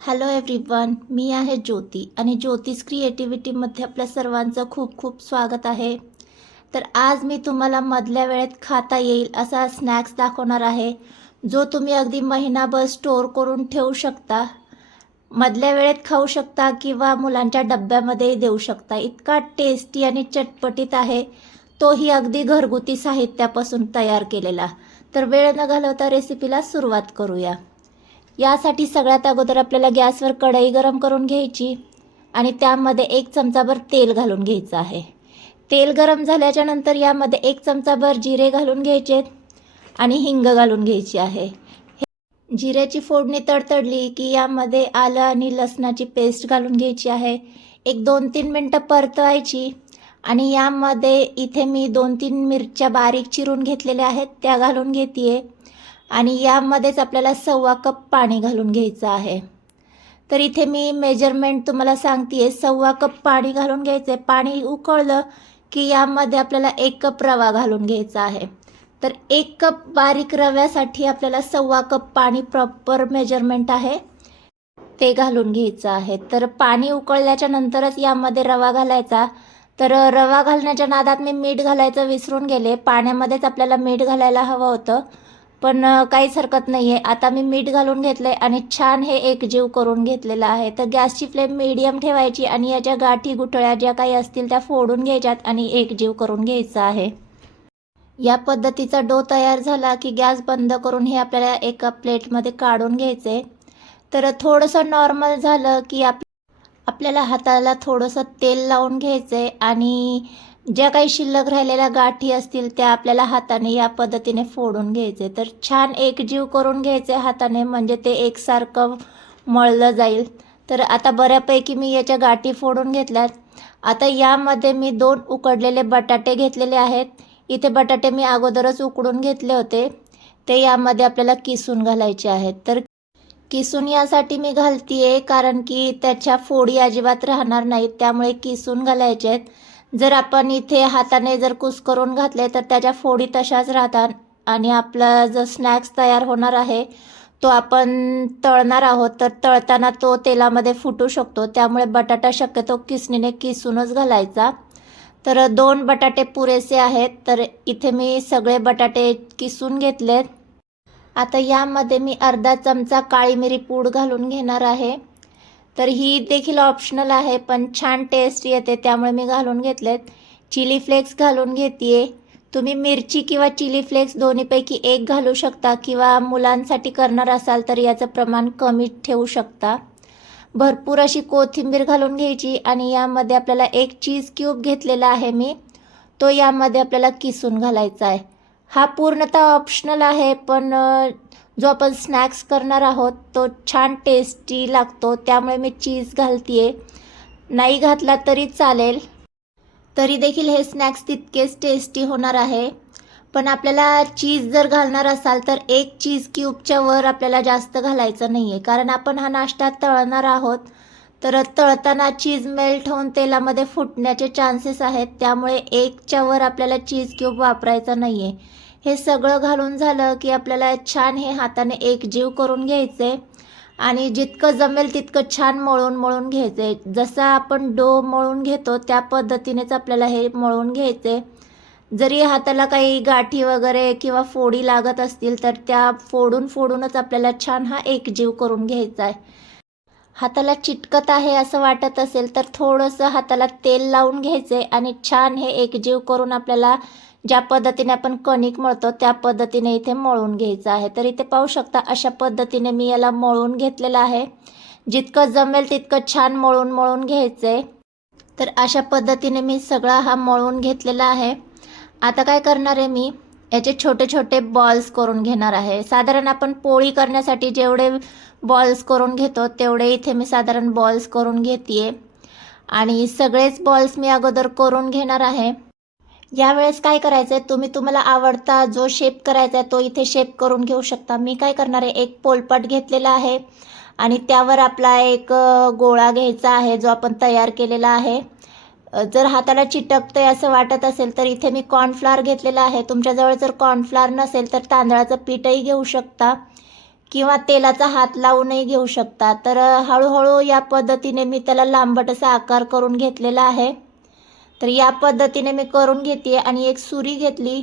Hello everyone मी आहे ज्योती आणि ज्योतिष क्रिएटिव्हिटीमध्ये आपल्या सर्वांचं खूप खूप स्वागत आहे. तर आज मी तुम्हाला मधल्या वेळेत खाता येईल असा स्नॅक्स दाखवणार आहे जो तुम्ही अगदी महिनाभर स्टोअर करून ठेवू शकता मधल्या वेळेत खाऊ शकता किंवा मुलांच्या डब्यामध्ये देऊ शकता. इतका टेस्टी आणि चटपटीत आहे तोही अगदी घरगुती साहित्यापासून तयार केलेला. तर वेळ न घालवता रेसिपीला सुरुवात करूया. यासाठी सगळ्यात अगोदर आपल्याला गॅसवर कढई गरम करून घ्यायची आणि त्यामध्ये एक चमचाभर तेल घालून घ्यायचं आहे. तेल गरम झाल्याच्यानंतर यामध्ये एक चमचाभर जिरे घालून घ्यायचे आणि हिंग घालून घ्यायची आहे. जिऱ्याची फोडणी तडतडली की यामध्ये आलं आणि लसणाची पेस्ट घालून घ्यायची आहे. एक दोन तीन मिनटं परतवायची आणि यामध्ये इथे मी दोन तीन मिरच्या बारीक चिरून घेतलेल्या आहेत त्या घालून घेते आणि यामध्येच आपल्याला सव्वा कप पाणी घालून घ्यायचं आहे. तर इथे मी मेजरमेंट तुम्हाला सांगते सव्वा कप पाणी घालून घ्यायचं आहे पाणी उकळलं की यामध्ये आपल्याला एक कप रवा घालून घ्यायचा आहे. तर एक कप बारीक रव्यासाठी आपल्याला सव्वा कप पाणी प्रॉपर मेजरमेंट आहे. ते घालून घ्यायचं आहे. तर पाणी उकळल्याच्या नंतरच यामध्ये रवा घालायचा. तर रवा घालण्याच्या नादात मी मीठ घालायचं विसरून गेले. पाण्यामध्येच आपल्याला मीठ घालायला हवं होतं. पण काहीच हरकत नाही आहे आता मी मीठ घालून घेतलं आहे आणि छान हे एकजीव करून घेतलेलं आहे. तर गॅसची फ्लेम मीडियम ठेवायची आणि याच्या गाठी गुठळ्या ज्या काही असतील त्या फोडून घ्यायच्यात आणि एकजीव करून घ्यायचा आहे. या पद्धतीचा डो तयार झाला की गॅस बंद करून हे आपल्याला एका प्लेटमध्ये काढून घ्यायचे. तर थोडंसं नॉर्मल झालं की आप आपल्याला हाताला थोडंसं तेल लावून घ्यायचं आहे आणि ज्या काही शिल्लक राहिलेल्या गाठी असतील त्या आपल्याला हाताने या पद्धतीने फोडून घ्यायचे. तर छान एकजीव करून घ्यायचे हाताने म्हणजे ते एकसारखं मळलं जाईल. तर आता बऱ्यापैकी मी याच्या गाठी फोडून घेतल्यात. आता यामध्ये मी दोन उकडलेले बटाटे घेतलेले आहेत. इथे बटाटे मी अगोदरच उकडून घेतले होते. ते यामध्ये आपल्याला किसून घालायचे आहेत. तर किसून यासाठी मी घालतीये कारण की त्याच्या फोडी अजिबात राहणार नाहीत त्यामुळे किसून घालायचे आहेत. जर आपण इथे हाताने जर कुस करून घातले तर त्याच्या फोडी तशाच राहतात. आणि आपला जो स्नॅक्स तयार होणार आहे तो आपण तळणार आहोत. तर तळताना तो तेलामध्ये फुटू शकतो. त्यामुळे बटाटा शक्यतो किसणीने किसूनच घालायचा. तर दोन बटाटे पुरेसे आहेत. तर इथे मी सगळे बटाटे किसून घेतलेत. आता यामध्ये मी अर्धा चमचा काळी मिरी पूड घालून घेणार आहे. तर ही देखील ऑप्शनल आहे पण छान टेस्ट येते त्यामुळे मी घालून घेतलेत. चिली फ्लेक्स घालून घेते तुम्ही मिरची किंवा चिली फ्लेक्स दोन्हीपैकी एक घालू शकता किंवा मुलांसाठी करणार असाल तर याचं प्रमाण कमी ठेवू शकता. भरपूर अशी कोथिंबीर घालून घ्यायची आणि यामध्ये आपल्याला एक चीज क्यूब घेतलेला आहे मी. तो यामध्ये आपल्याला किसून घालायचा आहे. हा पूर्णतः ऑप्शनल आहे पण जो आपण स्नॅक्स करणार आहोत तो छान टेस्टी लागतो. त्यामुळे मी चीज घालतीये. नाही घातला तरी चालेल. तरी देखील हे स्नॅक्स तितकेच टेस्टी होणार आहे. पण आपल्याला चीज जर घालणार असाल तर एक चीज क्यूबच्या वर आपल्याला जास्त घालायचं नाही आहे कारण आपण हा नाश्ता तळणार आहोत. तर तळताना चीज मेल्ट होऊन तेलामध्ये फुटण्याचे चान्सेस आहेत. त्यामुळे एकच्या वर आपल्याला चीज क्यूब वापरायचा नाही आहे हे सगळं घालून झालं की आपल्याला छान हे हाताने एक जीव करून घ्यायचे आणि जितकं जमेल तितकं छान मळून मळून घ्यायचे. जसा आपण डो मळून घेतो त्या पद्धतीनेच आपल्याला हे मळून घ्यायचे. जरी हाताला काही गाठी वगैरे किंवा फोडी लागत असतील तर त्या फोडून फोडूनच आपल्याला छान हा एक जीव करून घ्यायचा आहे. हाताला चिटकत आहे असं वाटत असेल तर थोडंसं हाताला तेल लावून घ्यायचे आणि छान हे एकजीव करून आपल्याला ज्या पद्धतीने आपण कणिक मळतो त्या पद्धतीने इथे मळून घ्यायचं आहे. तर इथे पाहू शकता अशा पद्धतीने मी याला मळून घेतलेलं आहे. जितकं जमेल तितकं छान मळून मळून घ्यायचं आहे तर अशा पद्धतीने मी सगळा हा मळून घेतलेला आहे. आता काय करणार आहे मी? याचे छोटे छोटे बॉल्स करून घेणार आहे. साधारण आपण पोळी करण्यासाठी जेवढे बॉल्स करून घेतो तेवढे इथे मी साधारण बॉल्स करून घेते आणि सगळेच बॉल्स मी अगोदर करून घेणार आहे. यावेळेस काय करायचं आहे तुम्ही तुम्हाला आवडता जो शेप करायचा आहे तो इथे शेप करून घेऊ शकता. मी काय करणार आहे? एक पोलपाट घेतलेला आहे. आणि त्यावर आपला एक गोळा घ्यायचा आहे जो आपण तयार केलेला आहे. जर हाताला चिटकतंय असं वाटत असेल तर इथे मी कॉर्नफ्लावर घेतलेला आहे. तुमच्याजवळ जर कॉर्नफ्लावर नसेल तर तांदळाचं पीठही घेऊ शकता किंवा तेलाचा हात लावूनही घेऊ शकता. तर हळूहळू या पद्धतीने मी त्याला लांबट असा आकार करून घेतलेला आहे. तर या पद्धतीने मी करून घेते आणि एक सुरी घेतली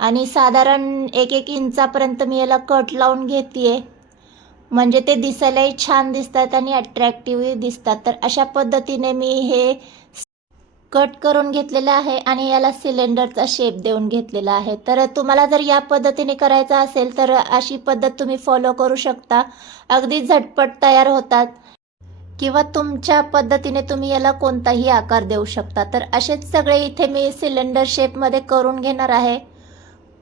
आणि साधारण एक एक इंचापर्यंत मी याला कट लावून घेते म्हणजे ते दिसायलाही छान दिसतात आणि अट्रॅक्टिव्हही दिसतात. तर अशा पद्धतीने मी हे कट करून घेतलेलं आहे आणि याला सिलेंडरचा शेप देऊन घेतलेला आहे. तर तुम्हाला जर या पद्धतीने करायचं असेल तर अशी पद्धत तुम्ही फॉलो करू शकता. अगदी झटपट तयार होतात. किंवा तुमच्या पद्धतीने तुम्ही याला कोणताही आकार देऊ शकता. तर असेच सगळे इथे मी सिलेंडर शेपमध्ये करून घेणार आहे.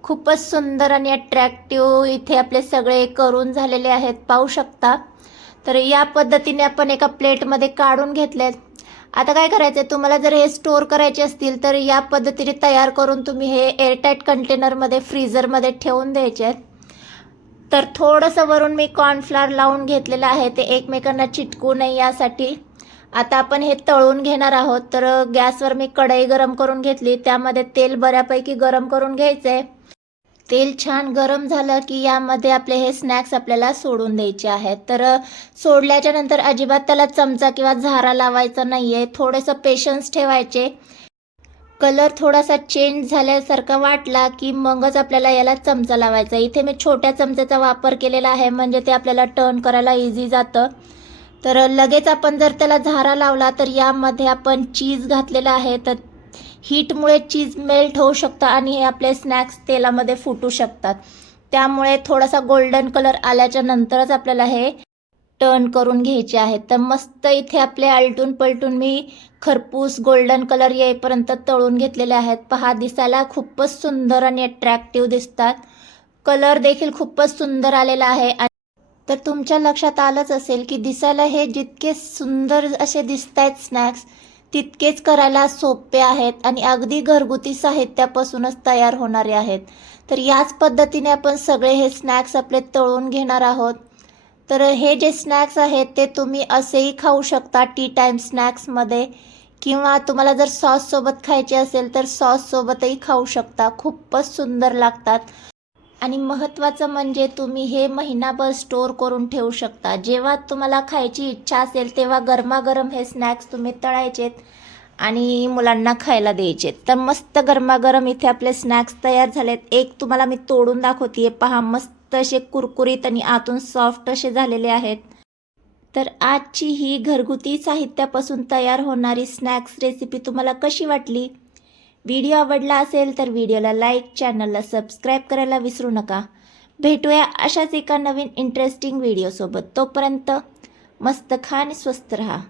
खूपच सुंदर आणि अट्रॅक्टिव्ह इथे आपले सगळे करून झालेले आहेत. पाहू शकता. तर या पद्धतीने आपण एका प्लेटमध्ये काढून घेतलेत. आता काय करायचं आहे तुम्हाला जर हे स्टोअर करायचे असतील तर या पद्धतीने तयार करून तुम्ही हे एअरटाईट कंटेनरमध्ये फ्रीझरमध्ये ठेवून द्यायचे आहेत. तर थोडंसं वरून मी कॉर्नफ्लॉवर लावून घेतलेलं आहे. ते एकमेकांना चिटकू नये यासाठी. आता आपण हे तळून घेणार आहोत. तर गॅसवर मी कढई गरम करून घेतली. त्यामध्ये तेल बऱ्यापैकी गरम करून घ्यायचं आहे तेल छान गरम झालं की यामध्ये आपले हे स्नॅक्स आपल्याला सोडून द्यायचे आहेत. तर सोडल्याच्या नंतर अजिबात त्याला चमचा किंवा झारा लावायचा नाही आहे थोडंसं पेशन्स ठेवायचे. कलर थोडासा चेंज झाल्यासारखा वाटला की मगच आपल्याला याला चमचा लावायचा. इथे मी छोट्या चमच्याचा वापर केलेला आहे म्हणजे ते आपल्याला टर्न करायला इझी जातं. तर लगेच आपण जर त्याला झारा लावला तर यामध्ये आपण चीज घातलेला आहे. तर हीटमुळे चीज मेल्ट होऊ शकतं आणि हे आपले स्नॅक्स तेलामध्ये फुटू शकतात. त्यामुळे थोडासा गोल्डन कलर आल्याच्या नंतरच आपल्याला हे टर्न करून घ्यायचे आहेत. तर मस्त इथे आपले आलटून पलटून मी खरपूस गोल्डन कलर येईपर्यंत तळून घेतलेले आहेत. पहा दिसायला खूपच सुंदर आणि अट्रॅक्टिव्ह दिसतात. कलर देखील खूपच सुंदर आलेला आहे. आणि तर तुमच्या लक्षात आलंच असेल की दिसायला हे जितके सुंदर असे दिसत आहेत स्नॅक्स तितकेच करायला सोपे आहेत आणि अगदी घरगुती साहित्यापासूनच तयार होणारे आहेत. तर याच पद्धतीने आपण सगळे हे स्नॅक्स आपले तळून घेणार आहोत. तर हे जे स्नॅक्स आहेत ते तुम्ही असेही खाऊ शकता टी टाईम स्नॅक्समध्ये किंवा तुम्हाला जर सॉससोबत खायचे असेल तर सॉससोबतही खाऊ शकता. खूपच सुंदर लागतात. आणि महत्त्वाचं म्हणजे तुम्ही हे महिनाभर स्टोअर करून ठेवू शकता. जेव्हा तुम्हाला खायची इच्छा असेल तेव्हा गरमागरम हे स्नॅक्स तुम्ही तळायचेत आणि मुलांना खायला द्यायचे तर मस्त गरमागरम इथे आपले स्नॅक्स तयार झालेत. एक तुम्हाला मी तोडून दाखवते पहा मस्त असे कुरकुरीत आणि आतून सॉफ्ट असे झालेले आहेत. तर आजची ही घरगुती साहित्यापासून तयार होणारी स्नॅक्स रेसिपी तुम्हाला कशी वाटली? व्हिडिओ आवडला असेल तर व्हिडिओला लाईक चॅनलला सबस्क्राईब करायला विसरू नका. भेटूया अशाच एका नवीन इंटरेस्टिंग व्हिडिओसोबत तोपर्यंत मस्त खा आणि स्वस्त रहा.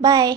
बाय